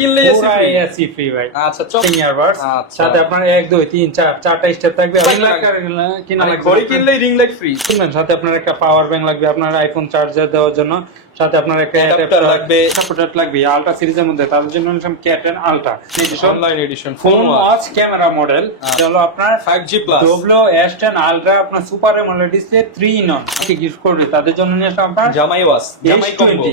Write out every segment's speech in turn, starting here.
কিনলে AC free. AC free ভাই। আচ্ছা ইয়ারবাডস আচ্ছা। সাথে আপনার 1 2 3 4 চারটা স্টেপ থাকবে। রিং লাইট কিনা মানে লাগবে, ঘড়ি কিনলেই রিং লাইট ফ্রি। কিনবেন সাথে আপনার একটা পাওয়ার ব্যাংক লাগবে, আপনার আইফোন চার্জার দেওয়ার জন্য, সাথে আপনার একটা অ্যাডাপ্টার লাগবে, সাপোর্টার লাগবে আলট্রা সিরিজের মধ্যে। তার জন্য নিলাম ক্যাটন ultra edition, online edition phone watch camera model. হলো আপনার 5G plus W S10 ultra, আপনার সুপার অ্যামোলেড ডিসপ্লে 3 in 1 কি গিফট করবে তাদের জন্য নিয়ে আসলাম আপনার জামাই ওয়াচ, জামাই combo. S20।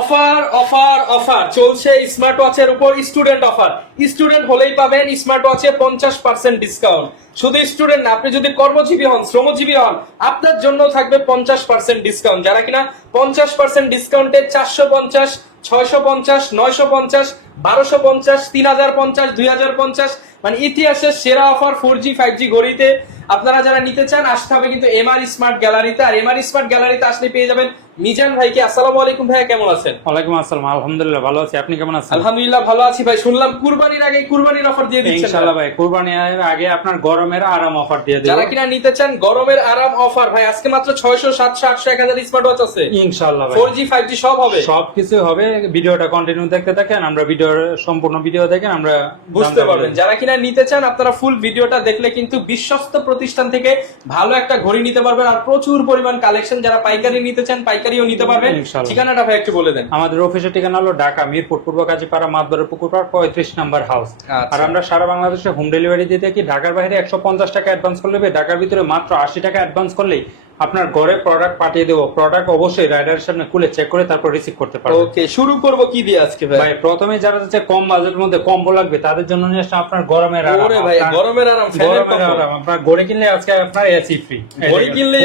Offer offer offer চলছে স্মার্ট ওয়াচের উপর, স্টুডেন্ট অফার। স্টুডেন্ট হলেই পাবেন স্মার্ট ওয়াচে 50% ডিসকাউন্ট। শুধু স্টুডেন্ট না, আপনি যদি কর্মজীবী হন, শ্রমজীবী হন, আপনার জন্য থাকবে 50% ডিসকাউন্ট। যারা কিনা 50% ডিসকাউন্টে 450, 650, 950, 1250, 3050, 2050 মানে ইতিহাসের সেরা অফার 4G 5G ঘড়িতে। আপনারা যারা নিতে চান আসতে হবে কিন্তু এমআর স্মার্ট গ্যালারিতে। আর এমআর স্মার্ট গ্যালারিতে আসলে পেয়ে যাবেন মিজান ভাইকে। আসসালামু আলাইকুম ভাইয়া, কেমন আছেন? ওয়ালাইকুম আসসালাম, আলহামদুলিল্লাহ ভালো আছি, আপনি কেমন আছেন? আলহামদুলিল্লাহ ভালো আছি ভাই। শুনলাম কুরবানির আগে কুরবানির অফার দিয়ে দিচ্ছেন। ইনশাআল্লাহ ভাই, কুরবানির আগে আপনার গরমের আরাম অফার দিয়ে দেব। যারা কিনা নিতে চান গরমের আরাম অফার ভাই, আজকে মাত্র 600, 700, 800, 1000 স্মার্ট ওয়াচ আছে ইনশাআল্লাহ ভাই। 4G 5G সব হবে, সবকিছু হবে। ভিডিওটা কন্টিনিউ দেখতে থাকেন, আমরা ভিডিওর সম্পূর্ণ ভিডিও দেখেন, আমরা বুঝতে পারবেন। যারা কিনা নিতে চান আপনারা ফুল ভিডিওটা দেখলে কিন্তু বিশ্বস্ত প্রতিষ্ঠান থেকে ভালো একটা ঘড়ি নিতে পারবেন। আর প্রচুর পরিমাণ কালেকশন, যারা পাইকারি নিতে চান পাইকারিও নিতে পারবেন। ঠিকানাটা ভাই একটু বলে দেন। আমাদের অফিসের ঠিকানা হলো ঢাকা মিরপুর পূর্ব কাজীপাড়া মাতবরের পুকুরপাড় 35 নাম্বার হাউস। আর আমরা সারা বাংলাদেশে হোম ডেলিভারি দিয়ে থাকি। ঢাকার বাইরে 150 টাকা অ্যাডভান্স করলে, ঢাকার ভিতরে মাত্র 80 টাকা অ্যাডভান্স করলেই আপনার ঘরে প্রোডাক্ট পাঠিয়ে দেবো। প্রোডাক্ট অবশ্যই রাইডারের সামনে খুলে চেক করে তারপর রিসিভ করতে পারবেন। ওকে, শুরু করব কি দিয়ে আজকে ভাই? ভাই প্রথমে যারা যাচ্ছে কম বাজেটের মধ্যে কম্বো লাগবে তাদের জন্য নিয়ে আসছে আপনার গরমের আরাম। ওরে ভাই গরমের আরাম, গরমের আরাম। আপনার ঘড়ি কিনলে আজকে আপনার এসি ফ্রি। ঘড়ি কিনলে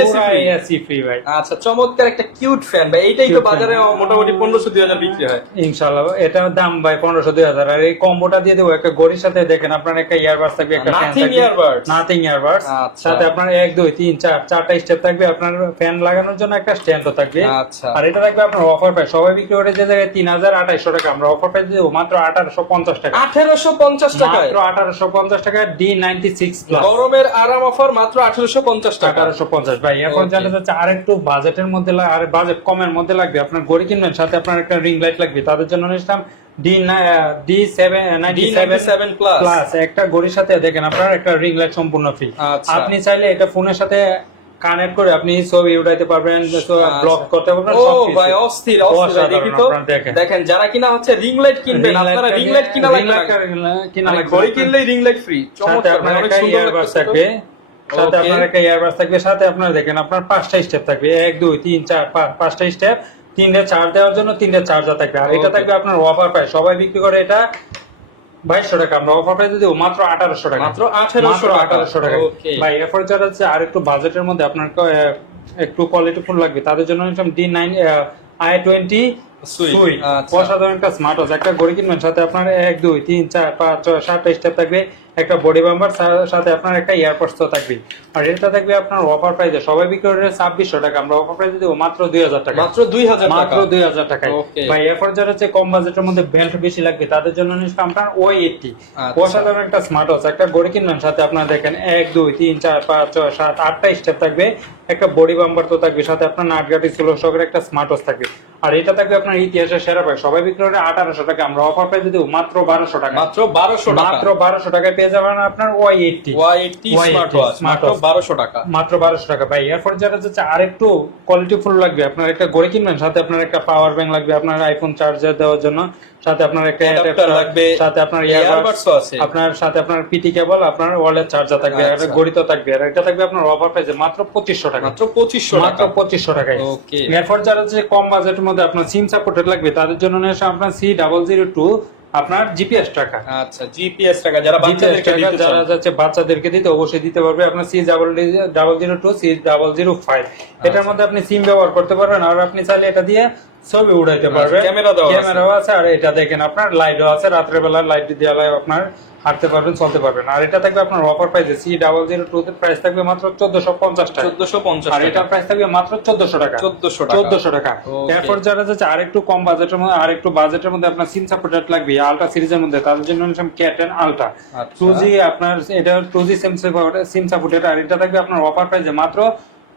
এসি ফ্রি ভাই। আচ্ছা, চমৎকার একটা কিউট ফ্যান ভাই। এইটাই তো বাজারে মোটামুটি 1500-2000 বিক্রি হয়। ইনশাআল্লাহ এটার দাম ভাই 1500-2000। আর এই কম্বোটা দিয়ে দেবো একটা ঘড়ির সাথে। দেখেন আপনার একটা ইয়ারবাডস থাকবে, একটা ফ্যান থাকবে, নাথিং ইয়ারবাডস সাথে আপনার 1 2 3 4 চারটা স্টেপ থাকবে। আপনার ফ্যান লাগানোর জন্য একটা স্ট্যান্ডও থাকবে। আচ্ছা, আর এটা থাকবে আপনার অফার প্রাইস। সবাই বিক্রি করে যে জায়গায় 3250 টাকা, আমরা অফার প্রাইস দেব মাত্র 1850 টাকা। 1850 টাকা, মাত্র 1850 টাকা। D96 প্লাস গরমের আরাম অফার মাত্র 1850 টাকা। 1850 ভাই। এখন জানা যাচ্ছে আর একটু বাজেটের মধ্যে, আর বাজেট কমের মধ্যে লাগবে, আপনার ঘড়ি কিনবেন সাথে আপনার একটা রিং লাইট লাগবে, তাদের জন্য নিলাম D97 প্লাস। একটা ঘড়ির সাথে দেখেন আপনার একটা রিং লাইট সম্পূর্ণ ফ্রি। আপনি চাইলে এটা ফোনের সাথে কানেক্ট করে আপনি ছবি উঠাইতে পারবেন, ব্লগ করতে পারবেন। ও ভাই অস্থির অস্থির। দেখি তো, দেখেন যারা কিনা হচ্ছে রিং লাইট কিনবেন, আপনারা রিং লাইট কিনা লাগবে, ঘড়ি কিনলেই রিং লাইট ফ্রি। চমৎকার, অনেক সুন্দর থাকবে। সাথে আপনার একটা ইয়ারবাডস থাকবে, সাথে আপনার দেখেন আপনার 5টা স্টেপ থাকবে, 1 2 3 4 5টা স্টেপ, 3টে চার্জ দেওয়ার জন্য 3টে চার্জার থাকবে। আর এটা থাকবে আপনার অফার প্রাইস। সবাই বিক্রি করে এটা 2200 টাকা, আমরা অফার প্রাইসে দেব মাত্র 1800 টাকা। মাত্র 1800 টাকা ভাই। এরপর যারা হচ্ছে আর একটু বাজেটের মধ্যে আপনার একটু কোয়ালিটি ফুল লাগবে তাদের জন্য D9 i20 সুইট। অসাধারণ একটা স্মার্ট ওয়াচ। একটা ঘড়ি কিনবেন সাথে আপনার 1 2 3 4 5 6 7টা স্টেপ থাকবে, একটা বডি বাম্পার, সাথে আপনার একটা ইয়ারপডস তো থাকবে। আর এটা থাকবে আপনার অফার প্রাইসে। সবাই বিক্রি করে 2600 টাকা, আমরা অফার প্রাইসে দেব মাত্র 2000 টাকা। মাত্র 2000 টাকা, মাত্র 2000 টাকায় ভাই। এরপর যারা হচ্ছে কম বাজেটের মধ্যে বেল্ট বেশি লাগবে তাদের জন্য নিশ্চয় আপনার O80। অসাধারণ একটা স্মার্ট ওয়াচ। একটা ঘড়ি কিনবেন সাথে আপনার দেখেন 1 2 3 4 5 6 7 8টা স্টেপ থাকবে, একটা বডি বাম্পার তো থাকবে, সাথে আপনার নাটগাটি স্লো সকের একটা স্মার্ট ওয়াচ থাকবে। আর এটা থাকবে আপনার ইতিহাসের সেরা প্রাইস। সবাই বিক্রি করে 1800 টাকা, আমরা অফার প্রাইসে দেব মাত্র 1200 টাকা। মাত্র 1200 টাকা, মাত্র 1200 টাকায় পেয়ে যাবেন আপনার O80 স্মার্ট ওয়াচ মাত্র 1200 টাকা, মাত্র 1200 টাকা ভাই। এরপর যারা যাচ্ছে আরেকটু কোয়ালিটি ফুল লাগবে, আপনার একটা ঘড়ি কিনবেন সাথে আপনার একটা পাওয়ার ব্যাংক লাগবে, আপনার আইফোন চার্জার দেওয়ার জন্য, সাথে আপনার একটা অ্যাডাপ্টার লাগবে, সাথে আপনার ইয়ারবাডস আছে, আপনার সাথে আপনার পিটি কেবল, আপনার ওয়ালেট চার্জার থাকবে, একটা ঘড়ি তো থাকবে। আর এটা থাকবে আপনার অফার প্রাইসে মাত্র 2500 টাকা। মাত্র 2500 টাকা, মাত্র 2500 টাকায়। ওকে। এরপর যারা হচ্ছে কম বাজেটের মধ্যে আপনার সিম সাপোর্টেড লাগবে তাদের জন্য নিয়ে আপনার C002 আপনার জিপিএস টাকা। আচ্ছা, জিপিএস টাকা যারা বাচ্চাদেরকে দিতে চান, যারা যাচ্ছে বাচ্চাদেরকে দিতে অবশ্যই দিতে পারবে। আপনার C002 C005 এটার মধ্যে আপনি সিম ব্যবহার করতে পারবেন। আর আপনি চাইলে এটা দিয়ে ছবি উড়াইতে পারবেন, ক্যামেরাও আছে। আর এটা দেখেন আপনার লাইটও আছে, রাতের বেলা লাইট দিয়ে আপনার হাঁটতে পারবেন, চলতে পারবেন। আর এটা থাকবে আপনার অফার প্রাইসে। C002 এর প্রাইস থাকবে মাত্র 1450 টাকা। 1450, আর এটার প্রাইস থাকবে মাত্র 1400 টাকা। 1400 টাকা। এরপর যারা যাচ্ছে আরেকটু কম বাজেটের মধ্যে, আরেকটু বাজেটের মধ্যে আপনার সিম সাপোর্টেড লাগবে আলট্রা সিরিজের মধ্যে, তাদের জন্য নিলাম ক্যাটন আলট্রা 2G। আপনার এটা 2G সিম সাপোর্টেড। আর এটা থাকবে আপনার অফার প্রাইসে মাত্র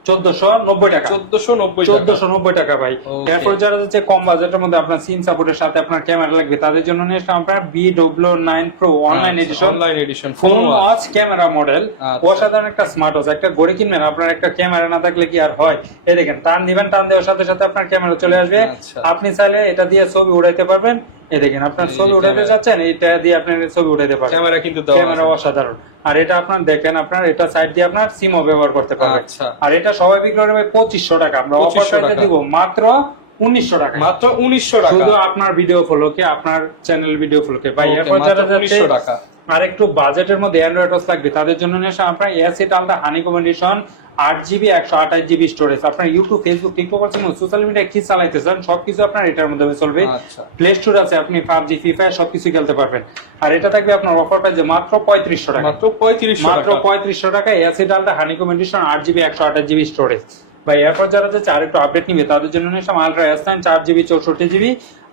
1490 টাকা। 1490 টাকা ভাই। Okay. এরপর যারা হচ্ছে কম বাজেটের মধ্যে আপনার সিম সাপোর্টের সাথে আপনার ক্যামেরা লাগবে তাদের জন্য নিয়ে আসলাম আপনার BW9 Pro online addition. Online edition phone watch camera model. আচ্ছা। অসাধারণ একটা স্মার্ট ওয়াচ। একটা ঘড়ি কিনবেন, আপনার একটা ক্যামেরা না থাকলে কি আর হয়? এই দেখেন, টান দিবেন, টান দেওয়ার সাথে সাথে আপনার ক্যামেরা চলে আসবে। আচ্ছা। আপনি চাইলে এটা দিয়ে ছবি উঠাইতে পারবেন। এই দেখেন, আপনার এই ছবি যে উঠাইতে ক্যামেরা। চাচ্ছেন, এটা দিয়ে আপনি ছবি উঠাইতে পারবেন। ক্যামেরা কিন্তু দেওয়া ক্যামেরা আছে। অসাধারণ। আর এটা আপনার দেখেন, আপনার এটা সাইড দিয়ে আপনার সিমও ব্যবহার করতে পারবেন। আচ্ছা। আর এটা সবাই বিক্রি করবে 2500 টাকা, আমরা অফার 2500 প্রাইসে টাকা। দিব মাত্র 1900 টাকা। মাত্র 1900 টাকা। শুধু আপনার ভিডিও ফলোকে, আপনার চ্যানেল ভিডিও ফলোকে ভাই। Okay, এরপর মাত্র যারা 1900 টাকা। আর একটু বাজেটের মধ্যে অ্যান্ড্রয়েড ওয়াচ লাগবে তাদের জন্য নিয়ে আসা আপনার acid ultra honeycomb edition 8GB 128GB storage. আপনার ইউটিউব, ফেসবুক, টিকটক আছে, সোশ্যাল মিডিয়া কি চালাইতেছেন সবকিছু আপনার এটার মধ্যে চলবে। আচ্ছা। প্লে স্টোর আছে, আপনি PUBG, ফ্রি ফায়ার সবকিছু খেলতে পারবেন। আর এটা থাকবে আপনার অফার প্রাইসে মাত্র 3500 টাকা। মাত্র 3500 মাত্র টাকা। 3500 টাকা acid ultra honeycomb edition 8GB 128GB storage. ভাই এরপর যারা যাচ্ছে আর একটু আপডেট নিবে তাদের জন্য নিয়ে আসলাম ultra S9 4GB 64GB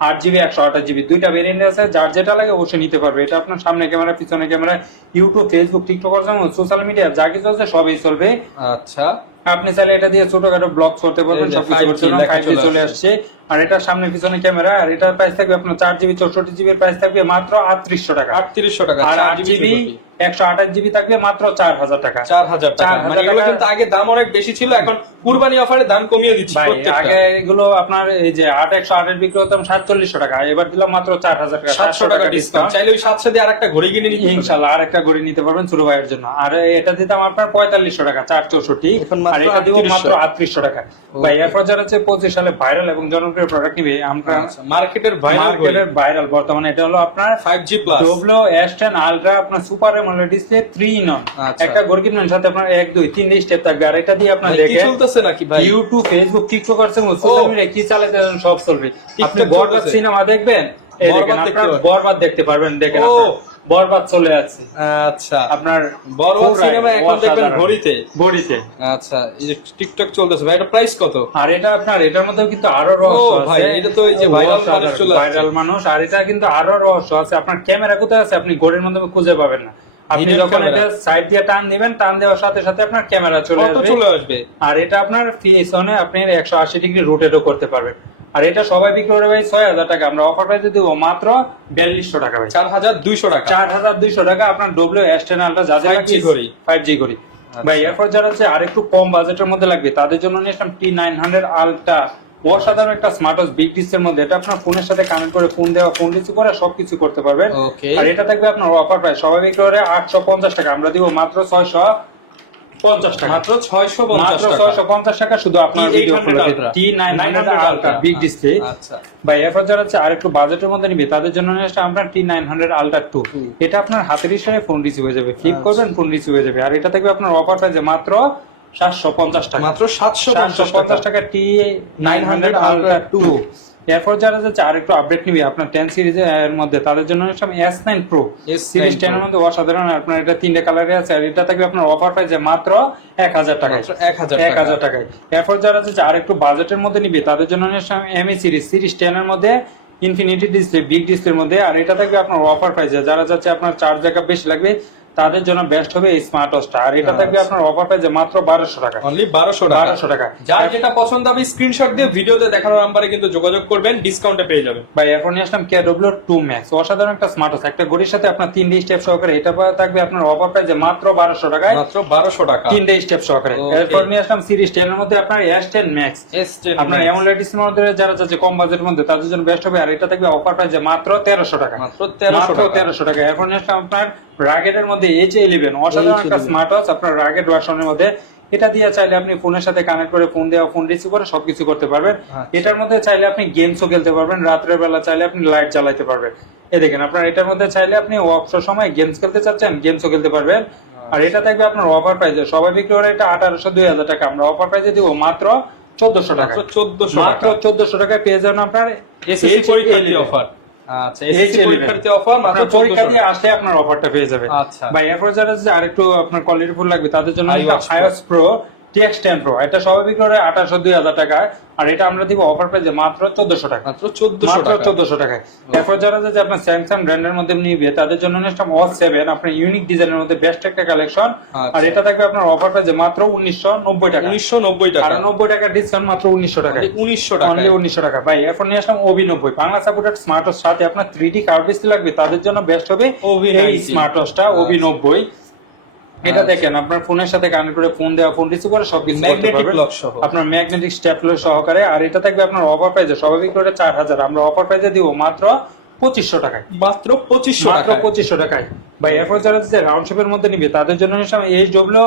8GB 128GB। দুইটা ভেরিয়েন্ট আছে, যার যেটা লাগে অবশ্যই নিতে পারবে। এটা আপনার সামনে ক্যামেরা, পিছনে ক্যামেরা, ইউটিউব, ফেসবুক, টিকটক আছে, সোশ্যাল মিডিয়া যা কিছু আছে সবই চলবে। আচ্ছা। আপনি চাইলে এটা দিয়ে ছোটখাটো ব্লগ করতে পারবেন, এই যে সবকিছু 5G করতে পারবেন। লেখা 5G চলে চলে আসছে। আর এটা সামনে পিছনে ক্যামেরা। আর এটার প্রাইস থাকবে আপনার 4GB 64GB এর প্রাইস থাকবে মাত্র 3800 টাকা। 3800 টাকা। আর 4GB 8GB 128GB থাকবে মাত্র 4000 টাকা। 4000 টাকা। 4000 মানে এগুলো টাকা। কিন্তু আগে দাম অনেক বেশি ছিল, এখন কুরবানি অফারে দাম কমিয়ে দিচ্ছি ভাই প্রত্যেকটা। আগে এগুলো আপনার এই যে 8108 বিক্রি হতাম 4700 টাকা, এবার দিলাম মাত্র 4000 টাকা। 700 টাকা ডিসকাউন্ট। চাইলে ওই 700 দিয়ে আরেকটা ঘড়ি কিনে নিতে পারবেন। ইনশাআল্লাহ আরেকটা ঘড়ি নিতে পারবেন ছোট ভাইয়ের জন্য। আর এটা দিতাম আপনার 4500 টাকা 464, এখন মাত্র আর এটা দিব 3800 মাত্র 3800 টাকা। ভাই এরপর যারা হচ্ছে 25 সালে ভাইরাল এবং জনপ্রিয় প্রোডাক্ট নিবে, আমরা মার্কেটের ভাইরাল মার্কেটের ভাইরাল বর্তমানে এটা হলো আপনার 5G প্লাস S10 Ultra আপনার সুপার অ্যামোলেড ডিসপ্লে 3 in 1। আচ্ছা। একটা ঘড়ি কিনবেন সাথে আপনার 1 2 3 স্টেপ থাকবে। আর এটা দিয়ে আপনার কি দেখেন চলতেছে নাকি ভাই? ইউটিউব, ফেসবুক, টিকটক আছে, সোশ্যাল মিডিয়া কি চালাতে সব চলবে। আপনি টিকটক বরবাদ চলতেছে। সিনেমা দেখবেন, এই দেখেন বরবাদ দেখতে আপনার পারবেন। বরবাদ দেখতে পারবেন। দেখেন ও। আপনার বরবাদ চলে আছে আচ্ছা। আপনার বরবাদ পুরাই সিনেমা এখন দেখবেন অসাধারণ। ঘড়িতে। ঘড়িতে। আচ্ছা, এই যে টিকটক চলতেছে ভাই, এটা প্রাইস কত? আর এটা আপনার এটার মধ্যে কিন্তু আরো রহস্য ও আছে। ভাই, এটা তো এই যে ভাইরাল মানুষ চলে আসছে। ভাইরাল মানুষ। আর এটা কিন্তু আরো রহস্য আছে। আপনার ক্যামেরা কোথায় আছে আপনি ঘড়ির মধ্যে খুঁজে পাবেন না। আপনি Hidden যখন camera। এটা সাইড দিয়ে টান দিবেন, টান দেওয়ার সাথে সাথে আপনার ক্যামেরা চলে কত আসবে। চলে আসবে? আর এটা আপনার পিছনে আপনি 180 ডিগ্রি রোটেটও করতে পারবেন। আর এটা সবাই বিক্রি করে ভাই 6000 টাকা, আমরা অফার প্রাইসে দেব মাত্র 4200 টাকা ভাই। 4200 টাকা। 4200 টাকা আপনার WS10 Ultra যাদের 5G ঘড়ি। 5G ঘড়ি। ভাই এরপর যারা হচ্ছে আরেকটু কম বাজেটের মধ্যে লাগবে তাদের জন্য নিয়ে আসলাম T900 Ultra। অসাধারণ একটা স্মার্ট ওয়াচ, বিগ ডিসপ্লের মধ্যে। এটা আপনার ফোনের সাথে কানেক্ট করে ফোন দেওয়া, ফোন রিসিভ করে সবকিছু করতে পারবেন। Okay. আর এটা থাকবে আপনার অফার প্রাইস, সবাই বিক্রি করে 850 টাকা, আমরা দিব মাত্র 650 টাকা। মাত্র 650 মাত্র টাকা। 650 টাকা শুধু আপনার video T800 ফলোতে। Ultra। T900 Ultra big display. আচ্ছা। ভাই এরপর যারা হচ্ছে আরেকটু বাজেটের মধ্যে নিবে তাদের জন্য নিয়ে আসছে আপনার T900 Ultra 2। এটা আপনার হাতের ইশারায় ফোন রিসিভ হয়ে যাবে, ফ্লিপ করবেন ফোন রিসিভ হয়ে যাবে। আর এটা থাকবে আপনার অফার প্রাইসে মাত্র 750 টাকা। মাত্র 750 টাকা T900 Ultra 2। এরপর যারা যাচ্ছে আরেকু আপডেট নিবে আপনার 10 সিরিজ এর মধ্যে তাদের জন্য S9 Pro সিরিজ 10 এর মধ্যে অসাধারণ। আপনার এটা তিনটা কালারে আছে। আর এটা থাকবে আপনার অফার প্রাইসে মাত্র 1000 টাকা। মাত্র 1000 টাকায়। এরপর যারা যাচ্ছে আরেকটু বাজেটের মধ্যে নিবে তাদের জন্য ME সিরিজ 10 এর মধ্যে ইনফিনিটি ডিসপ্লে, বিগ ডিসপ্লের মধ্যে। আর এটা থাকবে আপনার অফার প্রাইসে, যারা যাচ্ছে আপনার চার্জ ব্যাকআপ বেশি লাগবে তাদের জন্য বেস্ট হবে এই স্মার্ট ওয়াচটা। আর এটা থাকবে আপনার অফার প্রাইসে মাত্র 1200 টাকা। অনলি 1200 টাকা। 1200 টাকা। যার যেটা পছন্দ হবে স্ক্রিনশট দিয়ে ভিডিওতে দেখানো নম্বরে কিন্তু যোগাযোগ করবেন, ডিসকাউন্টে পেয়ে যাবেন। ভাই এখন নিয়ে আসলাম KW2 Max। অসাধারণ একটা স্মার্ট ওয়াচ, একটা ঘড়ির সাথে আপনার 3 স্টেপ সহকারে। এটা থাকবে আপনার অফার প্রাইসে মাত্র 1200 টাকায়। মাত্র 1200 টাকা। 3 স্টেপ সহকারে। Okay. এরপর নিয়ে আসলাম সিরিজ 10 এর মধ্যে আপনার S10 Max। S10 আপনার Max। AMOLED ডিসপ্লের মধ্যে যারা যাচ্ছে কম বাজেটের মধ্যে তাদের জন্য বেস্ট হবে। আর এটা থাকবে অফার প্রাইসে মাত্র 1300 টাকা। মাত্র 1300 টাকা। 1300 টাকা। এখন নিয়ে আসলাম আপনার রাগেটের মধ্যে H11 অসাধারণ একটা স্মার্ট ওয়াচ, আপনার রাগেট ভার্সনের মধ্যে। এটা দিয়ে চাইলে আপনি ফোনের সাথে কানেক্ট করে ফোন দেওয়া, ফোন রিসিভ করে সবকিছু করতে পারবেন। আচ্ছা। এটার মধ্যে চাইলে আপনি গেমসও খেলতে পারবেন, রাত্রের বেলা চাইলে আপনি লাইট জ্বালাইতে পারবেন। এই দেখেন আপনার এটার মধ্যে চাইলে আপনি অবসর সময় গেমস খেলতে চাচ্ছেন, গেমসও খেলতে পারবেন। আর এটা থাকবে আপনার অফার প্রাইসে, সবাই বিক্রি করে এটা 1800 2000 টাকা, আমরা অফার প্রাইসে দিব মাত্র 1400 টাকা। মাত্র 1400 মাত্র টাকা। 1400 টাকায় পেয়ে যাবেন আপনার এসএসসি পরীক্ষার্থী অফার। আচ্ছা, এসএসসি পরীক্ষার্থী অফার মাত্র আপনার পরীক্ষা 1400 দিয়ে আসলে আপনার অফারটা পেয়ে যাবে। আচ্ছা। ভাই এরপর যারা আরেকটু আপনার কোয়ালিটি ফুল লাগবে তাদের জন্য iWatch Pro। iOS Pro TX10 Pro, এটা সবাই বিক্রি করে 28,000 টাকায়, আর এটা আমরা দিব অফার প্রাইসে মাত্র 1400 টাকা, মাত্র 1400 মাত্র টাকা। 1400 টাকায়। এরপর যারা যে আপনার স্যামসাং ব্র্যান্ডের মধ্যে নিবে তাদের জন্য নেক্সট Watch 7 আপনার ইউনিক ডিজাইনের মধ্যে বেস্ট একটা কালেকশন, আচ্ছা। আর এটা থাকবে আপনার অফার প্রাইসে মাত্র 1990 টাকা, 1990 টাকা, আর 90 টাকা ডিসকাউন্ট মাত্র 1900 টাকা, 1900 টাকা, অনলি 1900 টাকা ভাই। এরপর নিয়ে আসলাম OB 90 Bangla supported smart watch, সাথে আপনার 3D কার্ভ ডিসপ্লে লাগবে তাদের জন্য বেস্ট হবে OB এই 90 স্মার্ট ওয়াচটা OB 90। এটা দেখেন আপনার ফোনের সাথে কানেক্ট করে ফোন দেওয়া, ফোন রিসিভ করে সবকিছু করতে ম্যাগনেটিক পারবেন লক সহ, আপনার ম্যাগনেটিক স্টেপলার সহকারে, আর এটা থাকবে আপনার অফার প্রাইসে স্বাভাবিক করে 4000, আমরা অফার প্রাইসে দিব মাত্র 2500 টাকায়, মাত্র 2500 মাত্র টাকা। 2500 টাকায় ভাই। এরপর যারা রাউন্ড শেপের মধ্যে নিবে তাদের জন্য HW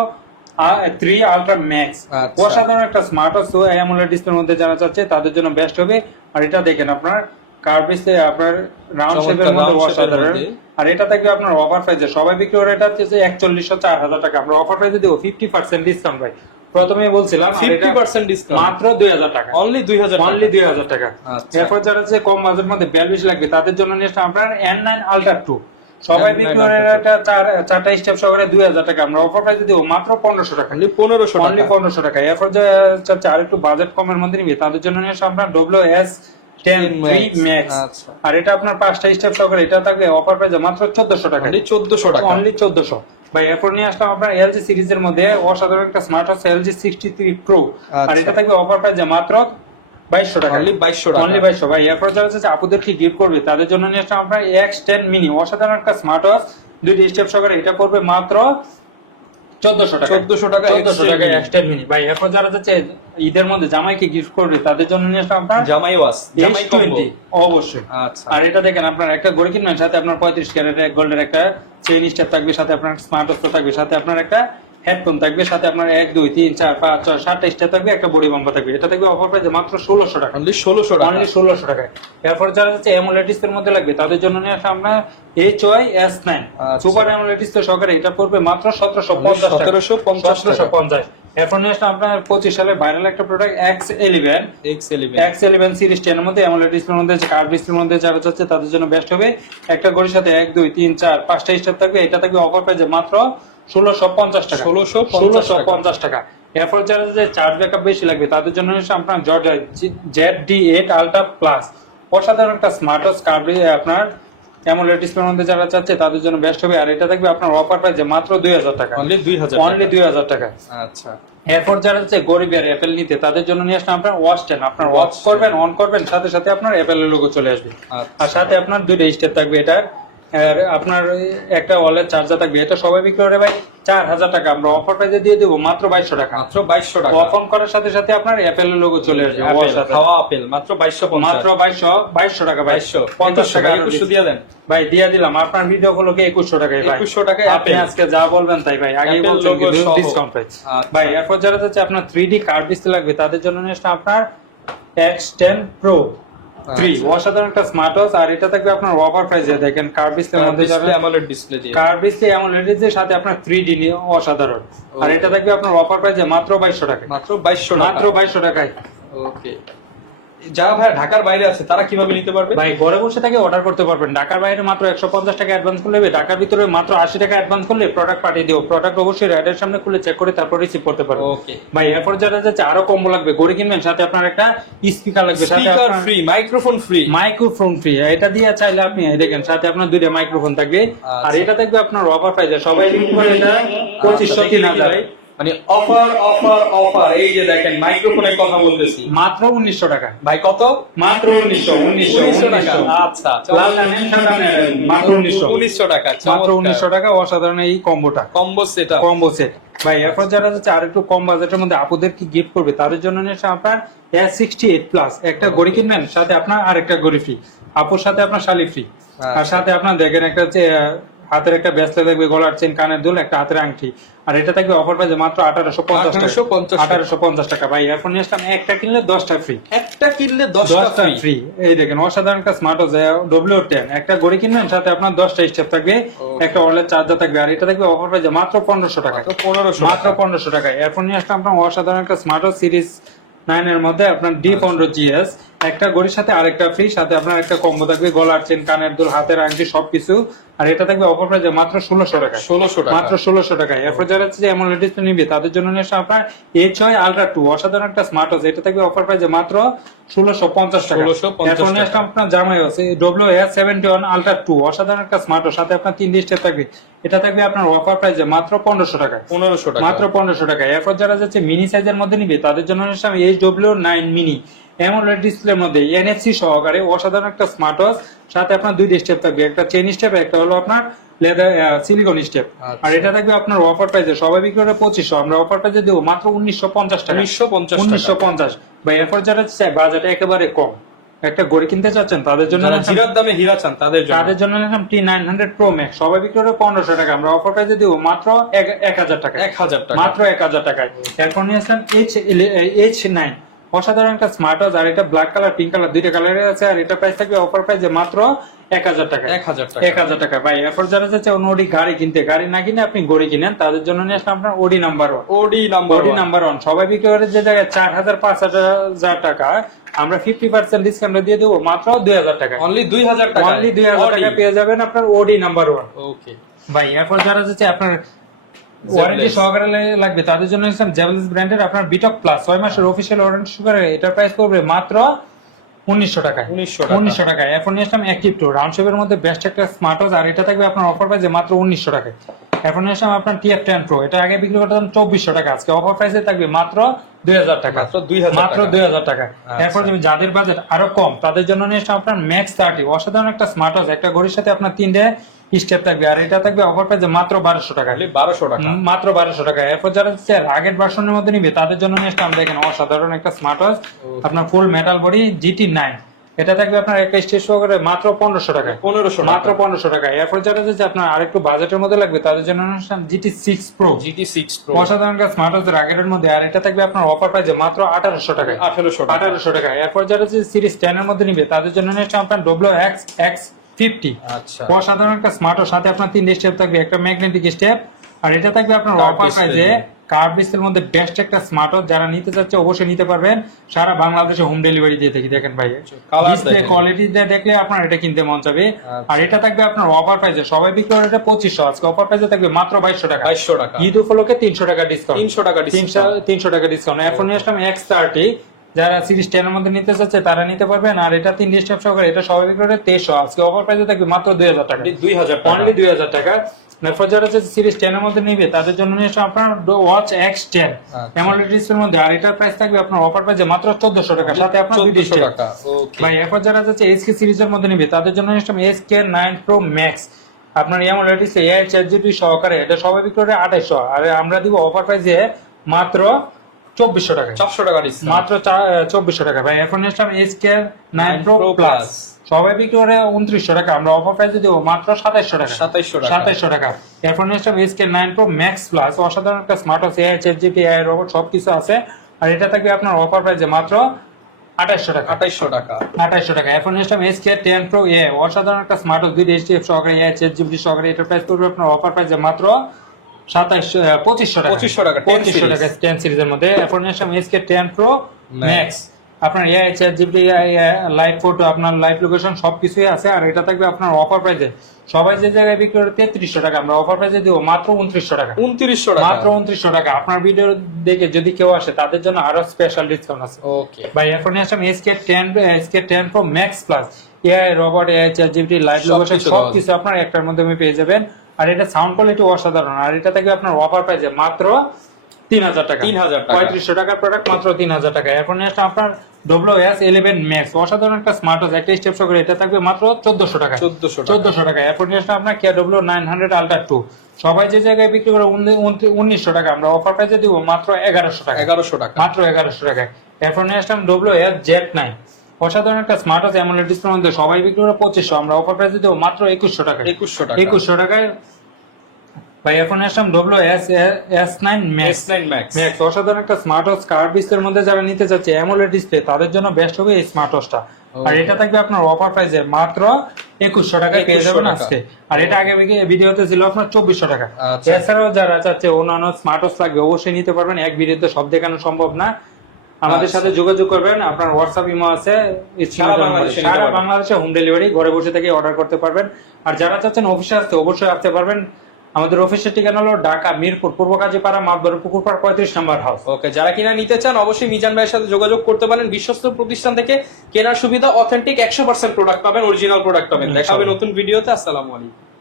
3 আলট্রা ম্যাক্স, আচ্ছা। অসাধারণ একটা স্মার্ট ওয়াচ অ্যামোলেড ডিসপ্লের মধ্যে যারা চাচ্ছে তাদের জন্য বেস্ট হবে। আর এটা দেখেন আপনার কার্ভ ডিসপ্লে আপনার রাউন্ড শেপের চমৎকার মধ্যে round shape এর অসাধারণ, মধ্যে। আর এটা থাকবে আপনার অফার প্রাইসে সবাই বিক্রি করে এটা হচ্ছে 4100 4000 টাকা, আমরা অফার প্রাইসে দেব 50% ডিসকাউন্ট ভাই। প্রথমে বলছিলাম আর এটা 50% ডিসকাউন্ট, মাত্র 2000 টাকা, অনলি 2000 টাকা। অনলি 2000 টাকা। আচ্ছা। এরপর যারা হচ্ছে কম বাজেটের মধ্যে 42 লাগবে তাদের জন্য নেক্সট আপনার N9 Ultra 2, সবাই N9 বিক্রি করে Ultra 2। এটা চারটা স্টেপ সহকারে 2000 টাকা, আমরা অফার প্রাইসে দেব মাত্র 1500 টাকা, অনলি 1500 অনলি টাকা। 1500 টাকা। এরপর যে চাচ্ছে আর একটু বাজেট কমের মধ্যে নিবে তাদের জন্য নেক্সট আপনার WS10 Max, আচ্ছা। আর এটা আপনার পাঁচটা স্টেপ সহকারে এটা থাকবে অফার প্রাইসে মাত্র 1400 টাকা, অনলি 1400 টাকা। অনলি 1400 ভাই। এরপর নিয়ে আসলাম আপনার LG সিরিজের মধ্যে অসাধারণ একটা স্মার্ট ওয়াচ LG 63 Pro, আর আচ্ছা। এটা থাকবে অফার প্রাইসে মাত্র 2200 টাকা, অনলি 2200 টাকা। অনলি 2200 ভাই। এরপর যারা হচ্ছে আপুদেরকে গিফট করবে তাদের জন্য নিয়ে আসলাম আপনার X10 mini, অসাধারণ একটা স্মার্ট ওয়াচ দুইটি স্টেপ সহকারে, এটা পড়বে মাত্র 1400 টাকা, 1400 টাকা 1400 টাকা X10 X10 mini ভাই। এরপর যারা যাচ্ছে ঈদের মধ্যে জামাইকে গিফট করবে তাদের জন্য নিয়ে আসলাম আপনার জামাই ওয়াচ, জামাই কম্বো। H20 অবশ্যই। আচ্ছা। আর এটা দেখেন আপনার একটা ঘড়ি কিনবেন সাথে আপনার 35 ক্যারেটের গোল্ডের একটা চেইন স্টেপ থাকবে, সাথে আপনার স্মার্ট ওয়াচ থাকবে, সাথে আপনার একটা হেডফোন থাকবে, সাথে আপনার 1 2 3 4 5 6 7টা স্টেপ থাকবে, একটা বডি বাম্পার থাকবে। এটা থাকবে অফার প্রাইসে মাত্র 1600 টাকা, অনলি 1600 টাকা। অনলি 1600 টাকায়। এরপর যারা হচ্ছে অ্যামোলেড ডিসপ্লের মধ্যে লাগবে তাদের জন্য নিয়ে আসা আমরা HY S9 আচ্ছা। সুপার অ্যামোলেড ডিসপ্লে সহকারে, এটা পড়বে মাত্র 1750 টাকা, 1750 টাকা। 1750। এরপর নিয়ে আসলাম আপনার 25 সালের ভাইরাল একটা প্রোডাক্ট X11 X11 সিরিজ 10 এর মধ্যে অ্যামোলেড ডিসপ্লের মধ্যে কার্ভ ডিসপ্লের মধ্যে যারা চাচ্ছে তাদের জন্য বেস্ট হবে। একটা ঘড়ির সাথে 1 2 3 4 5টা স্টেপ থাকবে, এটা থাকবে অফার প্রাইসে মাত্র 1650 টাকা, 1650 টাকা। এরপর যারা যে চার্জ ব্যাকআপ বেশি লাগবে তাদের জন্য আপনার জর্জিয়া ZD8 Ultra Plus, অসাধারণ একটা স্মার্ট ওয়াচ কার্ভ আপনার অ্যামোলেড ডিসপ্লের মধ্যে যারা চাচ্ছে তাদের জন্য বেস্ট হবে, আর এটা থাকবে আপনার অফার প্রাইসে মাত্র 2000 টাকা, অনলি 2000 অনলি 2000 টাকা। আচ্ছা। এরপর যারা হচ্ছে গরিব আর অ্যাপেল নিতে তাদের জন্য নিয়ে আসলাম আপনার Watch 10, আপনার ওয়াচ Watch 10 করবেন অন করবেন সাথে সাথে আপনার অ্যাপেলের লোগো চলে আসবে, আচ্ছা। আর সাথে আপনার দুইটা স্টেপ থাকবে, এটা আর আপনার একটা ওয়ালেট চার্জার থাকবে। এটা সবাই বিক্রি করে ভাই 4000 টাকা, আমরা অফার প্রাইসে দিয়ে দেবো মাত্র 2200 টাকা, মাত্র 2200 টাকা। অফ অন করার সাথে সাথে আপনার অ্যাপেলের লোগো চলে আসবে। আপেল, ওয়াচ সাথে। খাওয়া আপেল মাত্র 2250, মাত্র 2200 টাকা ভাই, 50 টাকা টাকা 2100 দিয়ে দেন ভাই, দিয়ে দিলাম। আপনার ভিডিও গুলোকে 2100 টাকায় ভাই, 2100 টাকায় আপনি আপেল। আজকে যা বলবেন তাই ভাই, আগে আপেল বলছেন logo সহ। ডিসকাউন্ট প্রাইস আচ্ছা। ভাই। এরপর যারা যাচ্ছে আপনার 3D কার্ভ ডিসপ্লে লাগবে তাদের জন্য নেক্সট আপনার X10 Pro 3, আচ্ছা। অসাধারণ একটা স্মার্ট ওয়াচ, আর এটা থাকবে আপনার অফার প্রাইসে। দেখেন কার্ভ ডিসপ্লের মধ্যে যারা অ্যামোলেড ডিসপ্লে দিয়ে, কার্ভ ডিসপ্লে অ্যামোলেড এর সাথে আপনার 3D নিয়ে অসাধারণ, আর এটা থাকবে আপনার অফার প্রাইসে মাত্র 2200 টাকা, মাত্র 2200 টাকা। মাত্র 2200 টাকায়। ওকে। যারা ভাই ঢাকার বাইরে আছে তারা কিভাবে নিতে পারবে? ভাই ঘরে বসে থেকে অর্ডার করতে পারবেন। ঢাকার বাইরে মাত্র 150 টাকা অ্যাডভান্স করলে হবে, ঢাকার ভিতরে মাত্র 80 টাকা অ্যাডভান্স করলে প্রোডাক্ট পাঠিয়ে দিও। প্রোডাক্ট অবশ্যই রাইডের সামনে খুলে চেক করে তারপর রিসিভ করতে পারবে। ওকে ভাই এরপর যারা যাচ্ছে আরো কম্বো লাগবে, ঘড়ি কিনবেন সাথে আপনার একটা স্পিকার লাগবে, সাথে স্পিকার আপনার free, microphone free, microphone free. এটা দিয়ে চাইলে আপনি এই দেখেন সাথে আপনার দুইটা মাইক্রোফোন থাকবে, আর এটা থাকবে আপনার অফার প্রাইসে সবাই লিঙ্ক করে এটা 2500 3000 মানে অফার অফার অফার। এই যে দেখেন মাইক্রোফোনের কথা বলতেছি, মাত্র 1900 টাকা ভাই কত? মাত্র 1900 টাকা। আচ্ছা লাল লাইনের সামনে মাত্র 1900 টাকা, মাত্র 1900 টাকা। অসাধারণ এই কম্বোটা, কম্বো সেটআপ। কম্বো সেট ভাই। এরপর যারা যাচ্ছে আর একটু কম বাজেটের মধ্যে আপুদের কি গিফট করবে তাদের জন্য নিয়েছে আপনার S68 প্লাস, একটা ঘড়ি কিনবেন সাথে আপনার আরেকটা ঘড়ি ফ্রি, আপুর সাথে আপনার শালি ফ্রি, আর সাথে আপনার দেখেন একটা হচ্ছে হাতের একটা ব্রেসলেট থাকবে, গলার চেন, কানের দুল, একটা হাতের আংটি, আর এটা থাকবে অফার প্রাইসে মাত্র 1850 টাকা ভাই। এরপর নিয়ে আসলাম একটা কিনলে 10টা ফ্রি, একটা কিনলে 10টা ফ্রি। এই দেখেন অসাধারণ একটা স্মার্ট ওয়াচ W10, একটা ঘড়ি কিনবেন সাথে আপনার 10টা স্টেপ থাকবে, একটা ওয়ালেট চার্জার থাকবে, আর এটা থাকবে অফার প্রাইসে মাত্র 1500 টাকা, মাত্র 1500 টাকা। এরপর নিয়ে আসলাম আপনার অসাধারণ একটা স্মার্ট ওয়াচ সিরিজ 9 এর মধ্যে আপনার D15 GS, একটা ঘড়ির সাথে আরেকটা ফ্রি, সাথে আপনার একটা কম্বো থাকবে, গলার চেন, কানের দুল, হাতের আংটি সবকিছু। আর এটা থাকবে অফার প্রাইসে মাত্র 1600 টাকা। 1600 টাকা। মাত্র 1600 টাকা। এরপর যারা হচ্ছে AMOLED ডিসপ্লে নিবে তাদের জন্য নিয়ে আসা আপনার H6 Ultra 2 অসাধারণ একটা স্মার্ট ওয়াচ। এটা থাকবে অফার প্রাইসে মাত্র 1650 টাকা। 1650 এরপর নিয়ে আসলাম আপনার জামাই আছে WS71 Ultra 2 অসাধারণ একটা স্মার্ট ওয়াচ, সাথে আপনার 3 স্টেপ থাকবে। এটা থাকবে আপনার অফার প্রাইসে মাত্র 1500 টাকা। 1500 টাকা। মাত্র 1500 টাকা। এরপর যারা যাচ্ছে মিনি সাইজের মধ্যে নিবে তাদের জন্য নিয়ে আসলাম HW9 মিনি AMOLED ডিসপ্লের মধ্যে NFC সহকারে অসাধারণ একটা স্মার্ট ওয়াচ, সাথে আপনার 2 স্টেপ থাকবে, একটা চেইন স্টেপ, একটা হলো আপনার লেদার সিলিকন স্টেপ। আর এটা থাকবে আপনার অফার প্রাইসে, সবাই বিক্রি করে 2500, আমরা অফার প্রাইসে দেবো মাত্র 1950 টাকা। 1950 বা এরপর যারা চাই বাজেট একেবারে কম, একটা ঘড়ি কিনতে চাচ্ছেন তাদের জন্য, যারা জিরার দামে হীরা চান তাদের জন্য নিলাম T900 Pro Max, সবাই বিক্রি করে 1500 টাকা, আমরা অফার প্রাইসে দেবো মাত্র 1000 টাকা। 1000 টাকা। মাত্র 1000 টাকায়। এরপর নিয়ে আসলাম H9 অসাধারণ একটা স্মার্ট ওয়াচ, আর এটা ব্ল্যাক কালার, পিঙ্ক কালার, দুইটা কালারে আছে। আর এটা প্রাইস থাকবে অফার প্রাইসে মাত্র 1000 টাকা। 1000 টাকা। 1000 টাকা ভাই। এরপর যারা যাচ্ছে ওডি গাড়ি কিনতে, গাড়ি না কিনে আপনি ঘড়ি কিনেন, তাদের জন্য নিয়ে আসলাম আপনার ওডি নাম্বার 1। ওডি নাম্বার 1 সবাই বিক্রি করে যে জায়গায় 4000 5000 টাকা, আমরা 50% ডিসকাউন্ট দিয়ে দেবো মাত্র 2000 টাকা। অনলি 2000 টাকা। অনলি 2000 টাকা পেয়ে যাবেন আপনার ওডি নাম্বার 1। ওকে ভাই এরপর যারা যাচ্ছে আপনার ওয়ারেন্টি সহকারে লাগবে তাদের জন্য ইসলাম জেবলিস ব্র্যান্ডের আপনার বিটক প্লাস 6 মাসের অফিশিয়াল ওয়ারেন্টি সহকারে, এটার প্রাইস পড়বে মাত্র 1900 টাকা। 1900 টাকা। এখন নিয়ে আসলাম অ্যাক্টিভ 2 রাউন্ড শেপের মধ্যে বেস্ট একটা স্মার্ট ওয়াচ, আর এটা থাকবে আপনার অফার প্রাইসে মাত্র 1900 টাকা। এখন নিয়ে আসলাম আপনার TF10 Pro, এটা আগে বিক্রি করতাম 2400 টাকা, আজকে অফার প্রাইসে থাকবে মাত্র 2000 টাকা। মাত্র 2000 টাকা। মাত্র 2000 টাকা। এরপর যাদের বাজেট আরো কম তাদের জন্য নিয়ে আসলাম আপনার Max 30 অসাধারণ একটা স্মার্ট ওয়াচ, একটা ঘড়ির সাথে আপনার 3টে স্টেপ থাকবে, আর এটা থাকবে অফার প্রাইসে মাত্র 1200 টাকা। 1200 টাকা। মাত্র 1200 টাকা। এরপর যারা আগের ভার্সনের মধ্যে নিবে তাদের জন্য নিয়ে আসলাম দেখেন অসাধারণ একটা স্মার্ট ওয়াচ, আপনার ফুল মেটাল বডি GT9, এটা থাকবে আপনার একটা স্টেজ সহকারে মাত্র 1500 টাকা। 1500 মাত্র 1500 টাকা। এরপর যারা যাচ্ছে আপনার আরেকটু বাজেটের মধ্যে লাগবে তাদের জন্য নিয়ে আসলাম GT6 Pro অসাধারণ একটা স্মার্ট ওয়াচ আগের মধ্যে, আর এটা থাকবে আপনার অফার প্রাইসে মাত্র 1800 টাকা। 1800 টাকা। এরপর যারা সিরিজ 10 এর মধ্যে নিবে তাদের জন্য নিয়ে আসলাম আপনার WX50 আচ্ছা। অসাধারণ একটা স্মার্ট ওয়াচ, সাথে আপনার 3 স্টেপ থাকবে, একটা ম্যাগনেটিক স্টেপ, আর এটা থাকবে আপনার Curved অফার display প্রাইসে কার্ভ ডিসপ্লের মধ্যে বেস্ট একটা স্মার্ট ওয়াচ। যারা নিতে চাচ্ছে অবশ্যই নিতে পারবেন, সারা বাংলাদেশে হোম ডেলিভারি দিয়ে থাকি। দেখেন ভাই ডিসপ্লে কোয়ালিটি দেখলে আপনার এটা কিনতে মন চাবে। আর এটা থাকবে আপনার অফার প্রাইসে, সবাই বিক্রি করে এটা 2500, আজকে অফার প্রাইসে থাকবে মাত্র 2200 টাকা। 2200 টাকা। ঈদ উপলক্ষে 300 টাকা ডিসকাউন্ট। 300 টাকা ডিসকাউন্ট। এখন নিয়ে আসলাম X30, যারা সিরিজ 10 এর মধ্যে নিতে চাচ্ছে তারা নিতে পারবেন, আর এটা 3 স্টেপ সহকারে, এটা সবাই বিক্রি করে 2300, আজকে অফার প্রাইসে থাকবে মাত্র 2000 টাকা। 2000 টাকা। অনলি 2000 টাকা। এরপর যারা সিরিজ 10 এর মধ্যে নিবে তাদের জন্য নিয়ে আসলাম আপনার ওয়াচ X10 AMOLED ডিসপ্লের মধ্যে, আর এটা প্রাইস থাকবে আপনার অফার প্রাইসে মাত্র 1400 টাকা, সাথে আপনার 2 টাকা। ওকে ভাই এরপর যারা যাচ্ছে SK সিরিজের মধ্যে নিবে তাদের জন্য নিয়ে আসলাম SK9 Pro Max, আপনার AMOLED ডিসপ্লে AI ChatGPT সহকারে, এটা সবাই বিক্রি করে 2800, আর আমরা দিব অফার প্রাইসে মাত্র 2400 টাকা। 400 টাকা ডিসকাউন্ট। মাত্র 2400 টাকা। ভাই এখন নিলাম SK9 Pro Plus, সবাই বিক্রি করে 2900 টাকা, আমরা অফার প্রাইসে দেবো মাত্র 2700 টাকা। 2700 টাকা। এখন নিলাম SK9 Pro Max Plus অসাধারণ একটা smart watch, AI ChatGPT AI robot সবকিছু আছে, আর এটা থাকবে আপনার অফার প্রাইসে মাত্র 2800 টাকা। 2800 টাকা। 2800 টাকা। এখন নিলাম SK10 Pro A অসাধারণ একটা স্মার্ট ওয়াচ, 2 স্টেপ সহকারে, AI ChatGPT সহকারে, এটা প্রাইস পড়বে আপনার অফার প্রাইসে মাত্র 2500 টাকা। 2500 টাকা 10 সিরিজের মধ্যে। এখন নিলাম SK10 Pro Max, আপনার AI ChatGPT লাইভ ফটো, আপনার লাইভ লোকেশন সবকিছুই আছে, আর এটা থাকবে আপনার অফার প্রাইসে, সবাই যে জায়গায় বিক্রি করে 3300 টাকা, আমরা অফার প্রাইসে দিব মাত্র 2900 টাকা। 2900 টাকা। মাত্র 2900 টাকা। আপনার ভিডিও দেখে যদি কেউ আসে তাদের জন্য আরো স্পেশাল ডিসকাউন্ট আছে। ওকে ভাই এখন আসলাম SK10 Pro Max Plus AI robot, AI ChatGPT live location সবকিছু আপনার একটার মধ্যে পেয়ে যাবেন, আর এটা সাউন্ড কোয়ালিটি অসাধারণ, আর এটা থাকবে আপনার অফার প্রাইসে মাত্র 3000 টাকা। 3500 টাকার প্রোডাক্ট মাত্র 3000 টাকা। এখন আসলে আপনার WS11 Max অসাধারণ একটা স্মার্ট ওয়াচ, একটা স্টেপ সহকারে, এটা থাকবে মাত্র 1400 টাকা। 1400 টাকা। এখন আসলে আপনার KW900 Ultra 2, সবাই যে জায়গায় বিক্রি করে 1900 টাকা, আমরা অফার প্রাইসে দিব মাত্র 1100 টাকা। 1100 টাকা। মাত্র 1100 টাকায়। এখন আসলাম WS-Z9 অসাধারণ একটা স্মার্ট ওয়াচ AMOLED ডিসপ্লের মধ্যে, সবাই বিক্রি করে 2500, আমরা অফার প্রাইসে দেব মাত্র 2100 টাকা। 2100 টাকায়। ভাই এখন আসলাম WS9 Max অসাধারণ একটা স্মার্ট ওয়াচ, কার্ভ ডিসপ্লের মধ্যে যারা নিতে চাচ্ছে AMOLED ডিসপ্লে তাদের জন্য বেস্ট হবে এই স্মার্ট ওয়াচটা, আর এটা থাকবে আপনার অফার প্রাইসে মাত্র 2100 টাকায় পেয়ে যাবেন আজকে, আর এটা আগে ভিডিওতে ছিল আপনার 2400 টাকা। এছাড়াও যারা চাচ্ছে অন্যান্য স্মার্ট ওয়াচ লাগবে অবশ্যই নিতে পারবেন, এক ভিডিওতে সব দেখানো সম্ভব না, আমাদের আচ্ছা। সাথে যোগাযোগ করবেন। আপনার হোয়াটসঅ্যাপ ইমো আছে, সারা বাংলাদেশে নিতে সারা পারবেন। বাংলাদেশে হোম ডেলিভারি, ঘরে বসে থেকে অর্ডার করতে পারবেন। আর যারা চাচ্ছেন অফিসে আসতে, অবশ্যই আসতে পারবেন। আমাদের অফিসের ঠিকানা হলো ঢাকা মিরপুর পূর্ব কাজীপাড়া মাতবর পুকুরপাড় 35 নম্বর হাউস। ওকে, যারা কিনা নিতে চান অবশ্যই মিজান ভাইয়ের সাথে যোগাযোগ করতে পারেন। বিশ্বস্ত প্রতিষ্ঠান থেকে কেনার সুবিধা, অথেন্টিক 100% প্রোডাক্ট পাবেন, অরিজিনাল প্রোডাক্ট পাবেন। দেখাবে নতুন ভিডিওতে। আসসালামু আলাইকুম।